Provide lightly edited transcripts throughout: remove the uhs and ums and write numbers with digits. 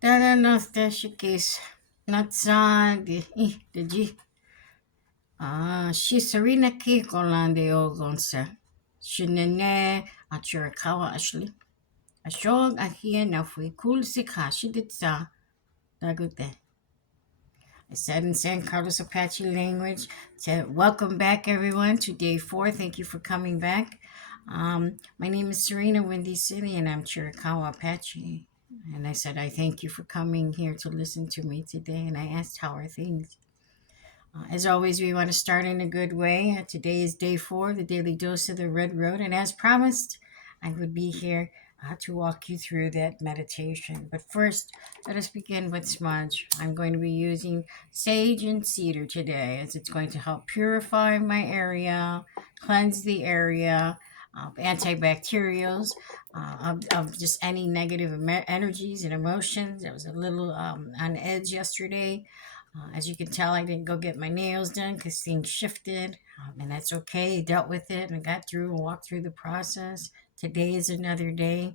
Dada Nolte Shik'iis Natsa Dijjí. Sarina Golán Deyol Gonséé. Shinene a Chiricahua Ashóó Ahi'ye Nowíí Cool Sikashi Ditsa Dagotee. I said in San Carlos Apache language to welcome back everyone to day 4. Thank you for coming back. My name is Sarina Windy City and I'm Chiricahua Apache. And I said, I thank you for coming here to listen to me today. And I asked, how are things? As always, we want to start in a good way. Today is day 4, the daily dose of the Red Road. And as promised, I would be here to walk you through that meditation. But first, let us begin with smudge. I'm going to be using sage and cedar today as it's going to help purify my area, cleanse the area of antibacterials, of just any negative energies and emotions. I was a little on edge yesterday. As you can tell, I didn't go get my nails done because things shifted, and that's okay. I dealt with it and got through and walked through the process. Today is another day.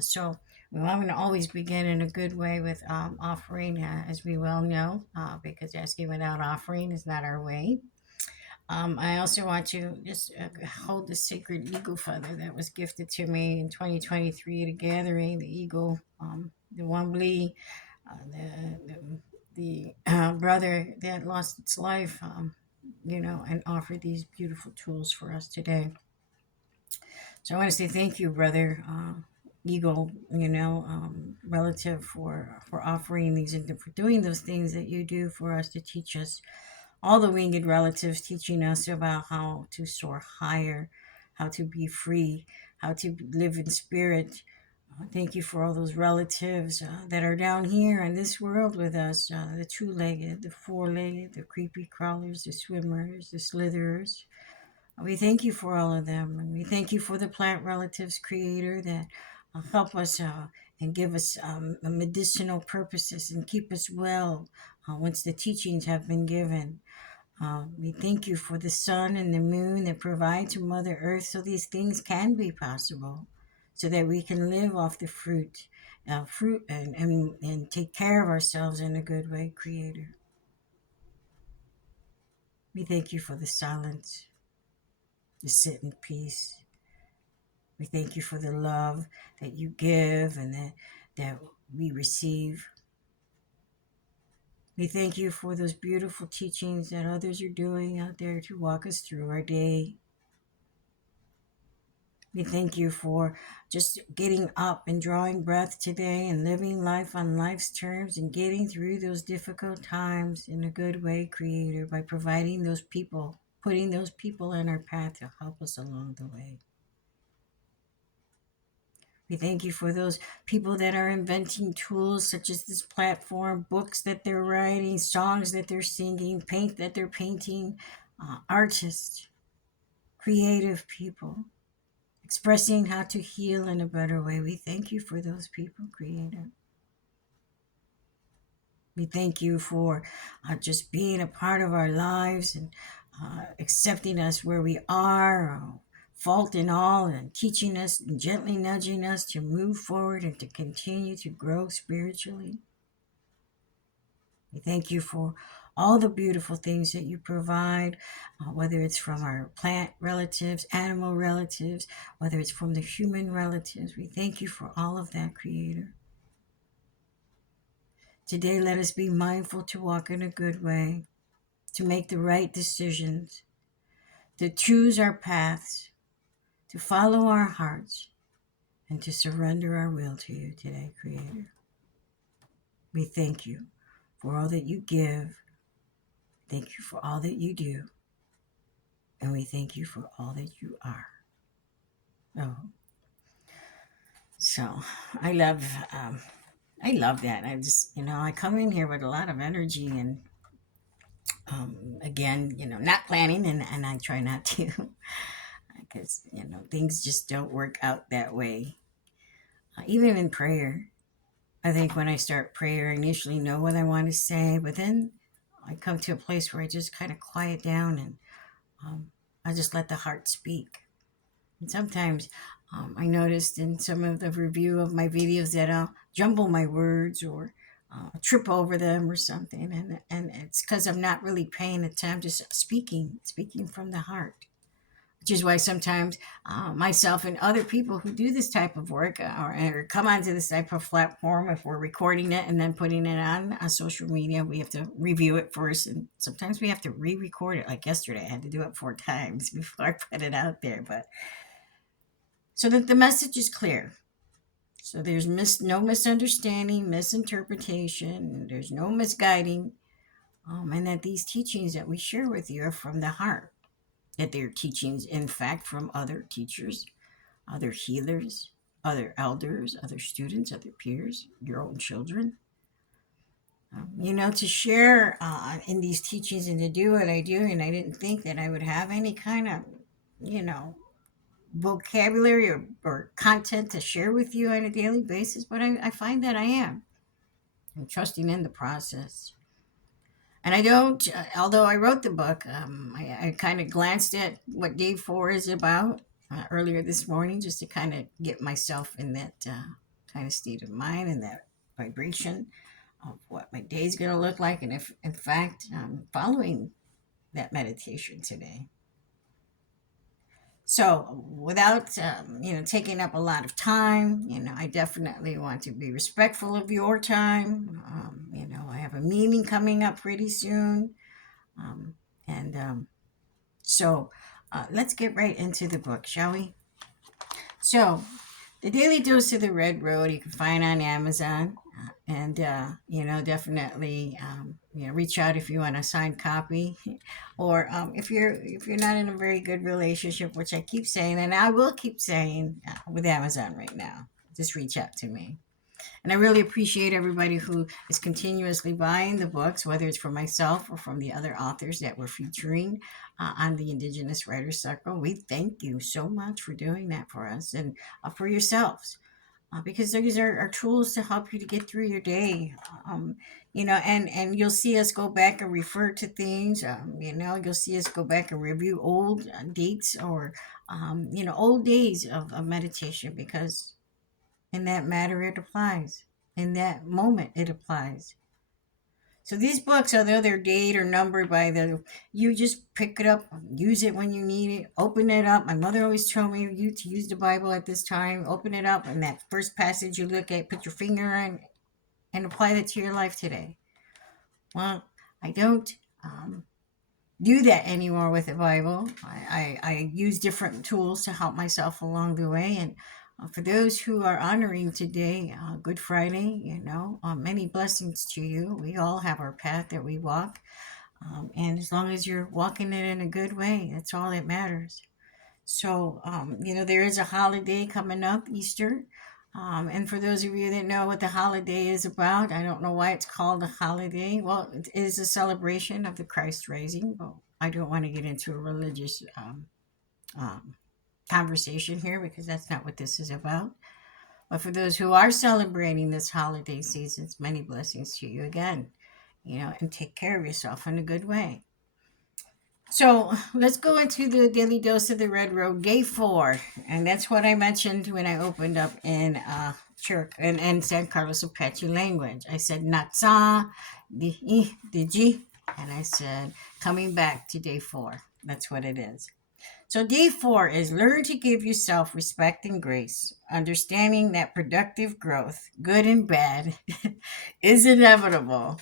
So I'm going to always begin in a good way with offering, as we well know, because asking without offering is not our way. I also want to just hold the sacred eagle feather that was gifted to me in 2023 at a gathering. The eagle, the Wambly, the brother that lost its life, and offer these beautiful tools for us today. So I want to say thank you, brother Eagle, relative for offering these and for doing those things that you do for us to teach us, all the winged relatives teaching us about how to soar higher, how to be free, how to live in spirit. Thank you for all those relatives that are down here in this world with us, the two-legged, the four-legged, the creepy crawlers, the swimmers, the slitherers. We thank you for all of them. And we thank you for the plant relatives, Creator, that help us and give us medicinal purposes and keep us well once the teachings have been given. We thank you for the sun and the moon that provide to Mother Earth so these things can be possible, so that we can live off the fruit and take care of ourselves in a good way, Creator. We thank you for the silence, to sit in peace. We thank you for the love that you give and that we receive. We thank you for those beautiful teachings that others are doing out there to walk us through our day. We thank you for just getting up and drawing breath today and living life on life's terms and getting through those difficult times in a good way, Creator, by providing those people, putting those people in our path to help us along the way. We thank you for those people that are inventing tools such as this platform, books that they're writing, songs that they're singing, paint that they're painting, artists, creative people, expressing how to heal in a better way. We thank you for those people, Creator. We thank you for just being a part of our lives and accepting us where we are, fault and all, and teaching us and gently nudging us to move forward and to continue to grow spiritually. We thank you for all the beautiful things that you provide, whether it's from our plant relatives, animal relatives, whether it's from the human relatives. We thank you for all of that, Creator. Today, let us be mindful to walk in a good way, to make the right decisions, to choose our paths, to follow our hearts, and to surrender our will to you today, Creator. We thank you for all that you give. Thank you for all that you do. And we thank you for all that you are. Oh, so I love that. I just, I come in here with a lot of energy and, again, not planning and I try not to because, things just don't work out that way. Even in prayer, I think when I start prayer, I initially know what I want to say, but then I come to a place where I just kind of quiet down and I just let the heart speak. And sometimes I noticed in some of the review of my videos that I'll jumble my words or trip over them or something. And it's because I'm not really paying attention, just speaking from the heart, which is why sometimes myself and other people who do this type of work or come onto this type of platform, if we're recording it and then putting it on social media, we have to review it first. And sometimes we have to re-record it. Like yesterday, I had to do it 4 times before I put it out there. But so that the message is clear. So there's no misunderstanding, misinterpretation, there's no misguiding, and that these teachings that we share with you are from the heart. That they're teachings, in fact, from other teachers, other healers, other elders, other students, other peers, your own children. To share in these teachings and to do what I do, and I didn't think that I would have any kind of, you know, vocabulary or content to share with you on a daily basis, but I find that I am. I'm trusting in the process. And I don't, although I wrote the book, I kind of glanced at what day 4 is about earlier this morning just to kind of get myself in that kind of state of mind and that vibration of what my day is going to look like. And if, in fact, I'm following that meditation today. So without, taking up a lot of time, I definitely want to be respectful of your time. I have a meeting coming up pretty soon. And so let's get right into the book, shall we? So the Daily Dose of the Red Road you can find on Amazon. And definitely reach out if you want a signed copy, or if you're not in a very good relationship, which I keep saying, and I will keep saying with Amazon right now, just reach out to me. And I really appreciate everybody who is continuously buying the books, whether it's from myself or from the other authors that we're featuring on the Indigenous Writers Circle. We thank you so much for doing that for us and for yourselves. Because these are tools to help you to get through your day. And you'll see us go back and refer to things. You'll see us go back and review old dates or, old days of meditation, because in that matter it applies. In that moment it applies. So these books, although they're dated or numbered you just pick it up, use it when you need it, open it up. My mother always told me to use the Bible at this time, open it up, and that first passage you look at, put your finger on, and apply that to your life today. Well, I don't do that anymore with the Bible. I use different tools to help myself along the way, and for those who are honoring today, Good Friday, many blessings to you. We all have our path that we walk. And as long as you're walking it in a good way, that's all that matters. So, there is a holiday coming up, Easter. And for those of you that know what the holiday is about, I don't know why it's called a holiday. Well, it is a celebration of the Christ rising, but I don't want to get into a religious conversation here, because that's not what this is about. But for those who are celebrating this holiday season, many blessings to you again, and take care of yourself in a good way. So let's go into the Daily Dose of the Red Road, day 4. And that's what I mentioned when I opened up in in San Carlos Apache language. I said Natsa, Dii'í, Dijjí, and I said coming back to day 4. That's what it is. So day 4 is learn to give yourself respect and grace, understanding that productive growth, good and bad, is inevitable.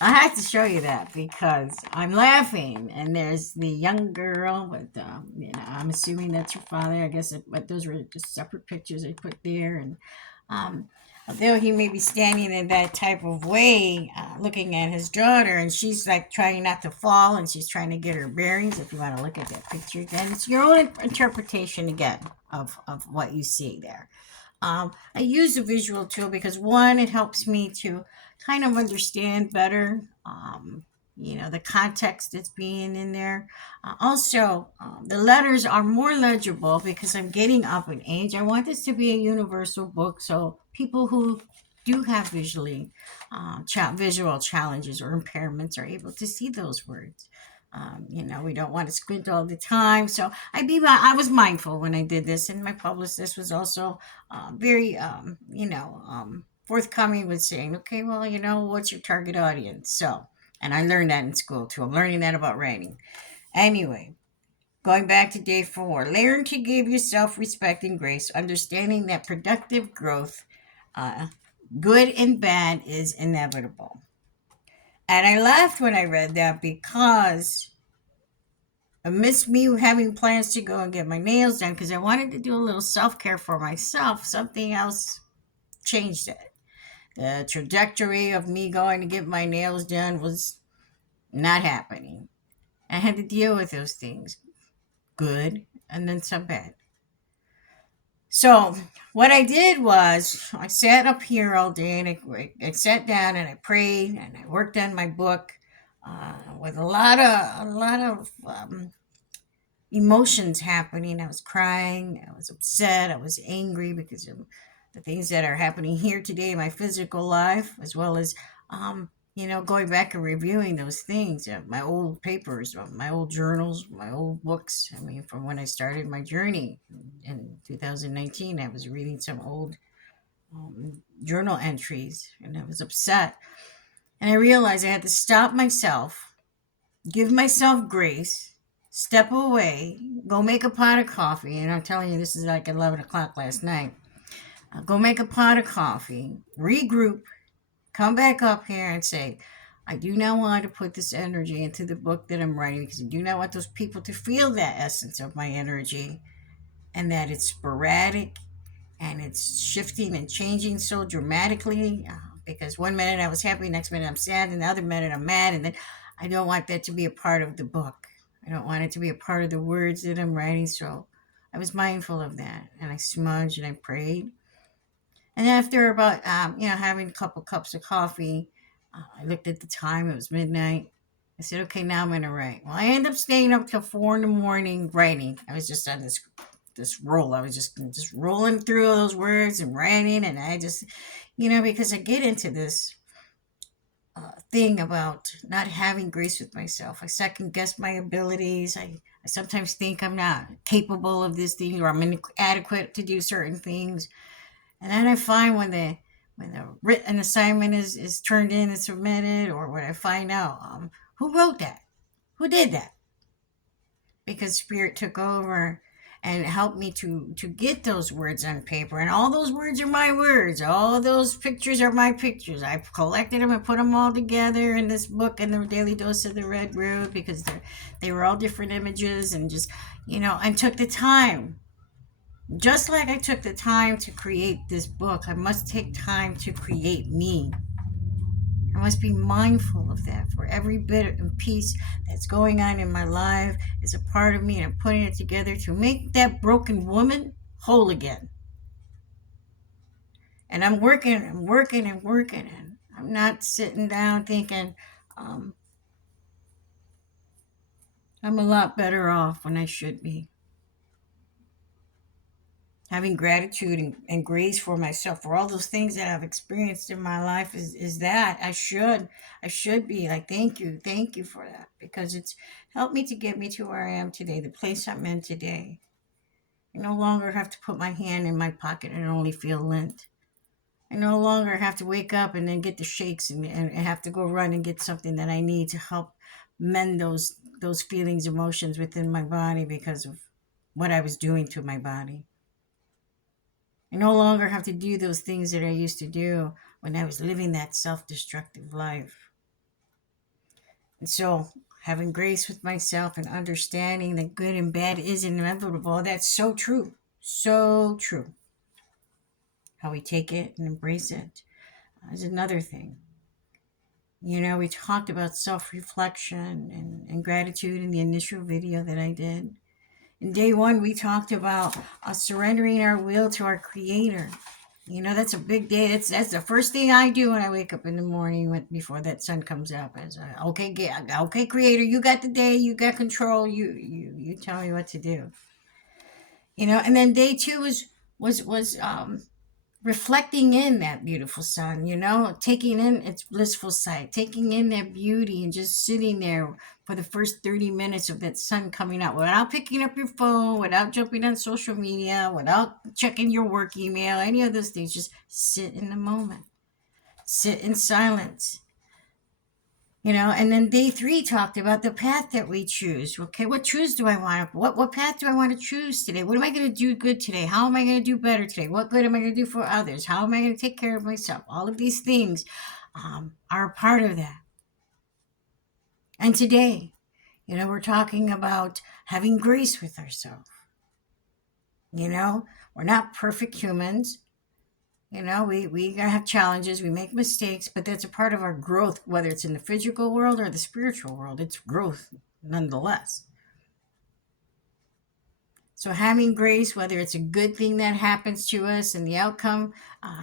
I have to show you that because I'm laughing, and there's the young girl with, I'm assuming that's your father. I guess, but those were just separate pictures I put there, and although he may be standing in that type of way, looking at his daughter, and she's like trying not to fall, and she's trying to get her bearings. If you want to look at that picture again, it's your own interpretation again of what you see there. I use a visual tool because, one, it helps me to kind of understand better, the context that's being in there. Also, the letters are more legible because I'm getting up in age. I want this to be a universal book, so people who do have visual challenges or impairments are able to see those words. We don't want to squint all the time. So I was mindful when I did this, and my publicist was also very, forthcoming with saying, okay, well, what's your target audience? So, and I learned that in school too. I'm learning that about writing. Anyway, going back to day 4, learn to give yourself respect and grace, understanding that productive growth, uh, good and bad, is inevitable. And I laughed when I read that because amidst me having plans to go and get my nails done, because I wanted to do a little self-care for myself, something else changed it. The trajectory of me going to get my nails done was not happening. I had to deal with those things, good and then some bad. So what I did was I sat up here all day and I sat down and I prayed and I worked on my book with a lot of emotions happening. I was crying, I was upset, I was angry because of the things that are happening here today in my physical life, as well as, going back and reviewing those things, my old papers, my old journals, my old books. I mean, from when I started my journey in 2019, I was reading some old journal entries and I was upset. And I realized I had to stop myself, give myself grace, step away, go make a pot of coffee. And I'm telling you, this is like 11 o'clock last night. I'll go make a pot of coffee, regroup, come back up here and say, I do not want to put this energy into the book that I'm writing because I do not want those people to feel that essence of my energy and that it's sporadic and it's shifting and changing so dramatically because one minute I was happy, next minute I'm sad, and the other minute I'm mad, and then I don't want that to be a part of the book. I don't want it to be a part of the words that I'm writing, so I was mindful of that, and I smudged and I prayed. And after about, having a couple cups of coffee, I looked at the time, it was midnight. I said, okay, now I'm going to write. Well, I ended up staying up till 4 in the morning writing. I was just on this roll. I was just rolling through those words and writing, and I just, because I get into this thing about not having grace with myself. I second guess my abilities. I sometimes think I'm not capable of this thing or I'm inadequate to do certain things. And then I find when the written assignment is turned in and submitted, or when I find out who wrote that, who did that, because Spirit took over and helped me to get those words on paper. And all those words are my words. All those pictures are my pictures. I've collected them and put them all together in this book, in the Daily Dose of the Red Root, because they were all different images, and just, and took the time. Just like I took the time to create this book, I must take time to create me. I must be mindful of that, for every bit and piece that's going on in my life is a part of me, and I'm putting it together to make that broken woman whole again. And I'm working, and I'm not sitting down thinking, I'm a lot better off when I should be. Having gratitude and grace for myself for all those things that I've experienced in my life is that I should be like, thank you for that, because it's helped me to get me to where I am today, the place I'm in today. I no longer have to put my hand in my pocket and only feel lint. I no longer have to wake up and then get the shakes and have to go run and get something that I need to help mend those feelings, emotions within my body because of what I was doing to my body. I no longer have to do those things that I used to do when I was living that self-destructive life. And so, having grace with myself and understanding that good and bad is inevitable, that's so true. So true. How we take it and embrace it is another thing. We talked about self-reflection and gratitude in the initial video that I did. In day 1, we talked about surrendering our will to our Creator. That's a big day. That's the first thing I do when I wake up in the morning before that sun comes up. Is okay, Creator, you got the day, you got control. You tell me what to do. And then day 2 was reflecting in that beautiful sun, taking in its blissful sight, taking in that beauty, and just sitting there for the first 30 minutes of that sun coming out without picking up your phone, without jumping on social media, without checking your work email, any of those things. Just sit in the moment. sit in silence. And then day 3 talked about the path that we choose. Okay, what choose do I want? What path do I want to choose today? What am I going to do good today? How am I going to do better today? What good am I going to do for others? How am I going to take care of myself? All of these things are a part of that. And today, we're talking about having grace with ourselves. We're not perfect humans. We have challenges, we make mistakes, but that's a part of our growth, whether it's in the physical world or the spiritual world. It's growth nonetheless. So having grace, whether it's a good thing that happens to us and the outcome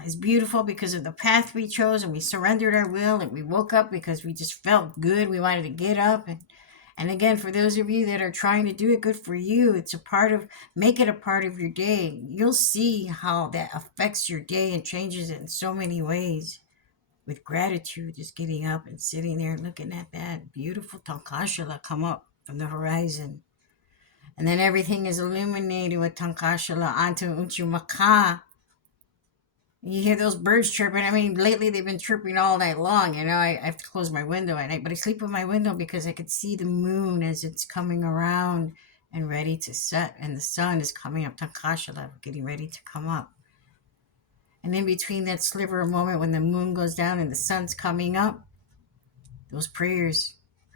is beautiful because of the path we chose, and we surrendered our will, and we woke up because we just felt good. We wanted to get up. And again, for those of you that are trying to do it, good for you. Make it a part of your day. You'll see how that affects your day and changes it in so many ways. With gratitude, just getting up and sitting there looking at that beautiful Tankashala come up from the horizon. And then everything is illuminated with Tankashala onto Unchumaka. You hear those birds chirping. I mean, lately they've been chirping all night long. I have to close my window at night, but I sleep with my window because I could see the moon as it's coming around and ready to set, and the sun is coming up, Tankashala, getting ready to come up. And in between that sliver of moment when the moon goes down and the sun's coming up, those prayers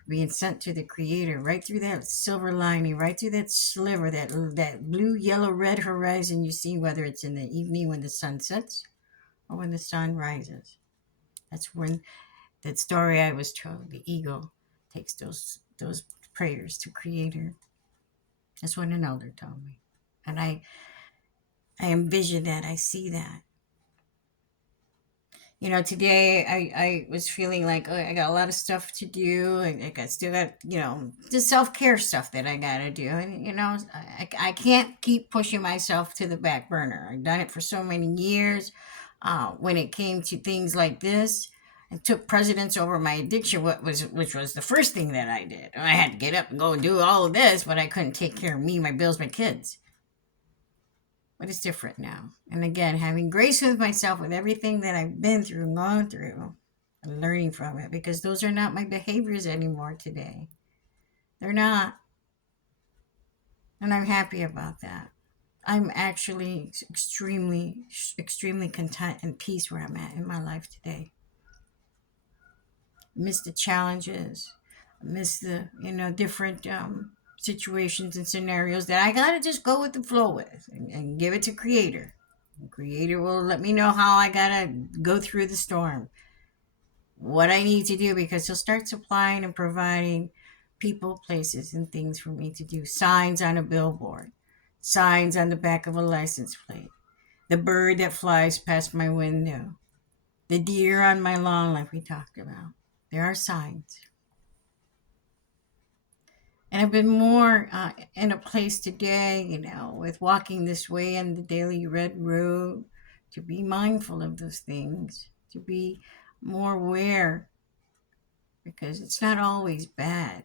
being sent to the Creator right through that silver lining, right through that sliver, that blue, yellow, red horizon you see, whether it's in the evening when the sun sets or when the sun rises. That's when that story I was told, the eagle takes those prayers to Creator. That's what an elder told me. And I envision that, I see that. Today I was feeling like, I got a lot of stuff to do. Still got, the self-care stuff that I got to do. And, I can't keep pushing myself to the back burner. I've done it for so many years. When it came to things like this, I took precedence over my addiction, which was the first thing that I did. I had to get up and go and do all of this, but I couldn't take care of me, my bills, my kids. But it's different now. And again, having grace with myself with everything that I've been through and gone through, and learning from it, because those are not my behaviors anymore today. They're not. And I'm happy about that. I'm actually extremely, extremely content and peace where I'm at in my life today. Miss the challenges, miss the, different situations and scenarios that I gotta just go with the flow with and give it to Creator. Creator will let me know how I gotta go through the storm, what I need to do, because He'll start supplying and providing people, places, and things for me to do. Signs on a billboard, signs on the back of a license plate, the bird that flies past my window, the deer on my lawn, like we talked about. There are signs. And I've been more in a place today, with walking this way in the daily red road, to be mindful of those things, to be more aware, because it's not always bad.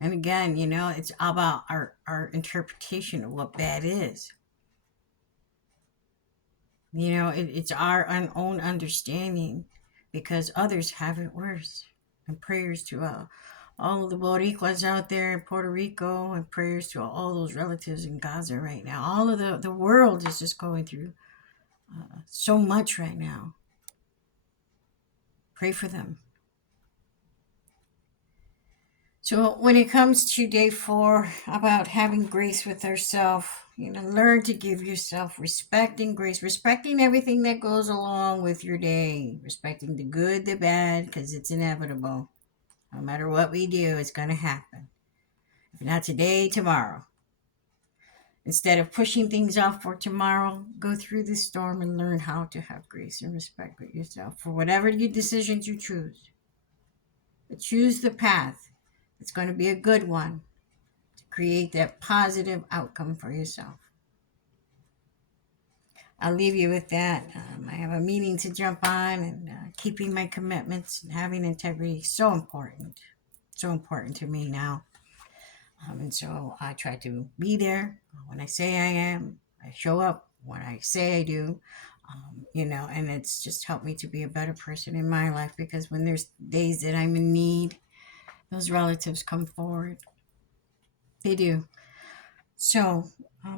And again, it's about our interpretation of what bad is. It's our own understanding, because others have it worse. And prayers to all of the Boricuas out there in Puerto Rico, and prayers to all those relatives in Gaza right now. All of the world is just going through so much right now. Pray for them. So when it comes to day 4, about having grace with ourselves, learn to give yourself respect and grace, respecting everything that goes along with your day, respecting the good, the bad, because it's inevitable. No matter what we do, it's going to happen. If not today, tomorrow. Instead of pushing things off for tomorrow, go through this storm and learn how to have grace and respect with yourself for whatever your decisions you choose. But choose the path. It's going to be a good one to create that positive outcome for yourself. I'll leave you with that. I have a meeting to jump on, and keeping my commitments and having integrity is so important. So important to me now. And so I try to be there when I say I am. I show up when I say I do. And it's just helped me to be a better person in my life, because when there's days that I'm in need, those relatives come forward. They do. So,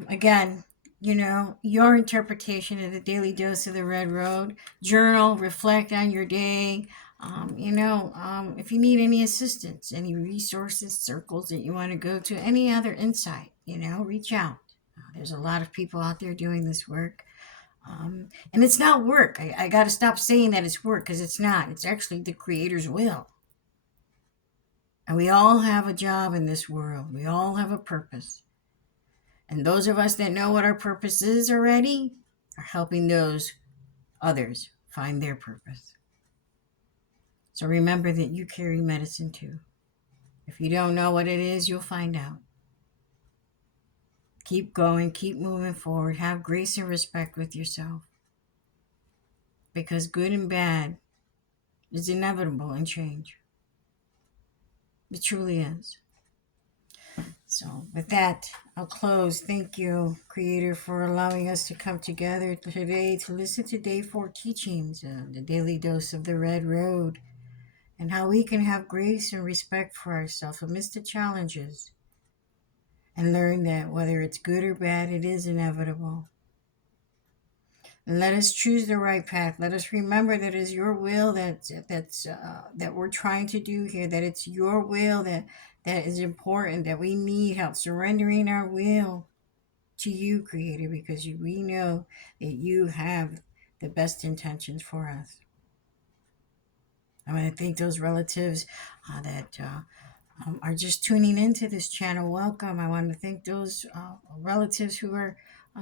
again, your interpretation of the daily dose of the Red Road. Journal, reflect on your day. If you need any assistance, any resources, circles that you want to go to, any other insight, reach out. There's a lot of people out there doing this work. And it's not work. I got to stop saying that it's work, because it's not. It's actually the Creator's will. And we all have a job in this world. We all have a purpose. And those of us that know what our purpose is already are helping those others find their purpose. So remember that you carry medicine too. If you don't know what it is, you'll find out. Keep going, keep moving forward. Have grace and respect with yourself. Because good and bad is inevitable in change. It truly is. So with that, I'll close. Thank you, Creator, for allowing us to come together today to listen to Day 4 teachings, the daily dose of the Red Road, and how we can have grace and respect for ourselves amidst the challenges, and learn that whether it's good or bad, it is inevitable. And let us choose the right path. Let us remember that it is your will that we're trying to do here, that it's your will that is important, that we need help surrendering our will to you, Creator, because we know that you have the best intentions for us. I want to thank those relatives that are just tuning into this channel. Welcome. I want to thank those relatives who are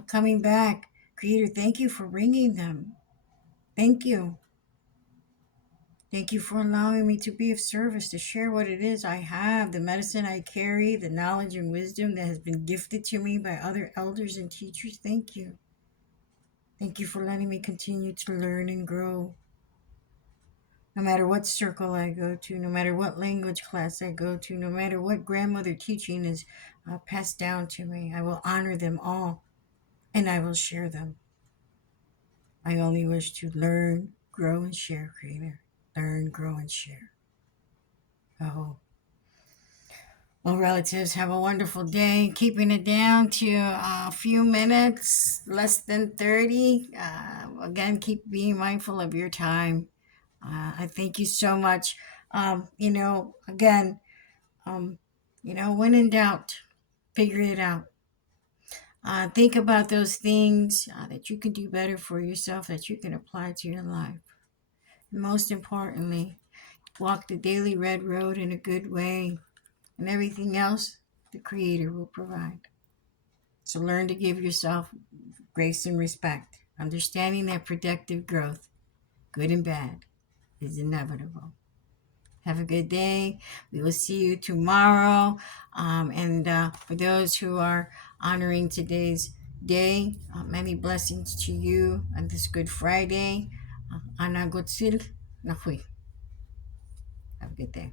coming back. Creator, thank you for bringing them. Thank you. Thank you for allowing me to be of service, to share what it is I have, the medicine I carry, the knowledge and wisdom that has been gifted to me by other elders and teachers. Thank you. Thank you for letting me continue to learn and grow. No matter what circle I go to, no matter what language class I go to, no matter what grandmother teaching is passed down to me, I will honor them all, and I will share them. I only wish to learn, grow, and share, Creator. Learn, grow, and share. Oh. Well, relatives, have a wonderful day. Keeping it down to a few minutes, less than 30. Again, keep being mindful of your time. I thank you so much. Again, when in doubt, figure it out. Think about those things that you can do better for yourself, that you can apply to your life. And most importantly, walk the daily red road in a good way, and everything else the Creator will provide. So learn to give yourself grace and respect, understanding that productive growth, good and bad, is inevitable. Have a good day. We will see you tomorrow. And for those who are honoring today's day, many blessings to you on this Good Friday. Nowíí. Have a good day.